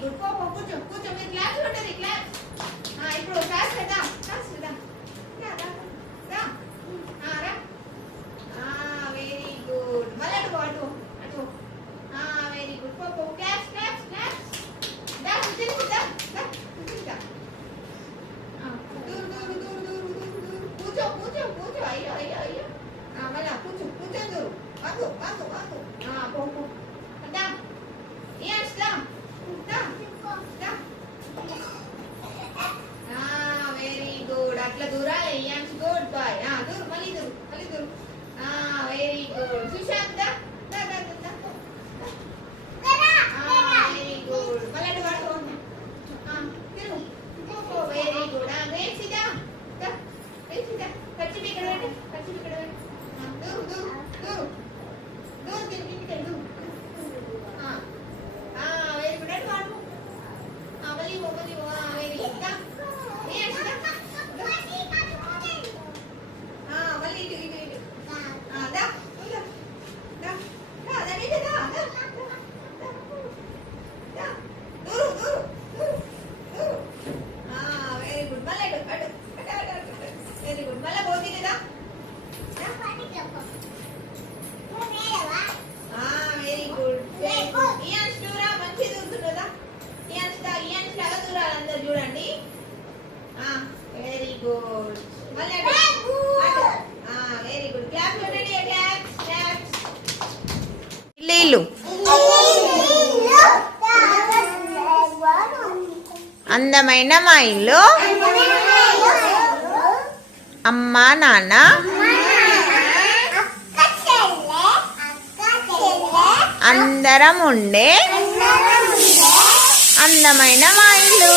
good పాప కూర్చో కూర్చో మీరు క్లాస్ ఉంటది క్లాస్ ఇప్పుడు క్లాస్ చేద్దాం రా రా రా రా వెరీ గుడ్ మళ్ళీ అటు అటు వెరీ గుడ్ పాప క్లాస్ క్లాస్ క్లాస్ దా కూర్చో కూర్చో కూర్చో కూర్చో అయ్యో అయ్యో అయ్యో మళ్ళా కూర్చో కూర్చోదు వాగు వాగు వాగు పో దా yes దా వెరీ గుడ్ అట్లా దూరాలి yes గుడ్ బాయ్ దూరు మళ్ళీ దూరు వెరీ గుడ్ సుశాంత్ దా దా దా దా వెరీ గుడ్ మళ్ళీ వాడు తిరుగు వెరీ గుడ్ రేసి దా రేసి దా కచ్చి ఇక్కడ పెట్టు దూరు దూరు దూరు దూరు తిరిగి దూరు వెరీ గుడ్ అటు వాడు మళ్ళీ వెరీ గుడ్ దా మళ్ళీ ఇటు ఇటు ఇటు దా దా దా దా ఇటు దా దా దూరు దూరు దూరు వెరీ గుడ్ మళ్ళీ అటు అటు వెరీ గుడ్ మళ్ళీ పోతుంది కదా వెరీ గుడ్ ఇయాన్స్ దూరా మంచిగా దూరుతుందా ఇయాన్స్ లాగా దూరాలి అందరు చూడండి వెరీ గుడ్ మళ్ళీ అటు వెరీ గుడ్ క్లాప్ చూడండి క్లాప్స్ క్లాప్స్ ఇల్లు అందమైన మా ఇల్లు అమ్మా నాన్న అందరం ఉండే అందమైన మా ఇల్లు